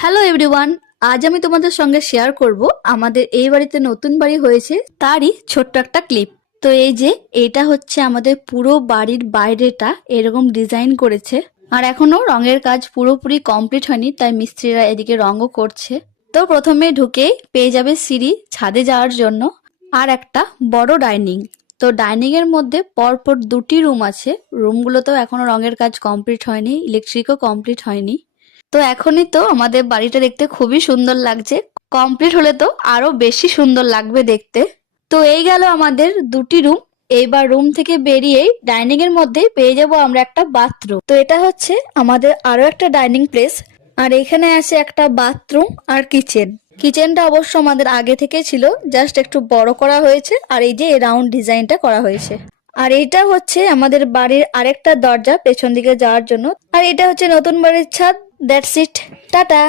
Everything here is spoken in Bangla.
হ্যালো এভরিওয়ান, আজ আমি তোমাদের সঙ্গে শেয়ার করব আমাদের এই বাড়িতে নতুন বাড়ি হয়েছে তারই ছোট্ট একটা ক্লিপ। তো এই যে এটা হচ্ছে আমাদের পুরো বাড়ির বাইরেটা এরকম ডিজাইন করেছে, আর এখনো রঙের কাজ পুরোপুরি কমপ্লিট হয়নি, তাই মিস্ত্রিরা এদিকে রঙও করছে। তো প্রথমে ঢুকেই পেয়ে যাবে সিঁড়ি ছাদে যাওয়ার জন্য, আর একটা বড় ডাইনিং। তো ডাইনিং এর মধ্যে পরপর দুটি রুম আছে, রুমগুলোতেও এখনো রঙের কাজ কমপ্লিট হয়নি, ইলেকট্রিকও কমপ্লিট হয়নি। তো এখনই তো আমাদের বাড়িটা দেখতে খুবই সুন্দর লাগছে, কমপ্লিট হলে তো আরো বেশি সুন্দর লাগবে দেখতে। তো এই গেল আমাদের দুটি রুম। এইবার রুম থেকে বেরিয়েই ডাইনিং এর মধ্যে পেয়ে যাব আমরা একটা বাথরুম। তো এটা হচ্ছে আমাদের আরো একটা ডাইনিং প্লেস, আর এখানে আছে একটা বাথরুম আর কিচেন। কিচেনটা অবশ্য আমাদের আগে থেকে ছিল, জাস্ট একটু বড় করা হয়েছে, আর এই যে রাউন্ড ডিজাইনটা করা হয়েছে। আর এইটা হচ্ছে আমাদের বাড়ির আরেকটা দরজা পেছন দিকে যাওয়ার জন্য, আর এটা হচ্ছে নতুন বাড়ির ছাদ। That's it, tata.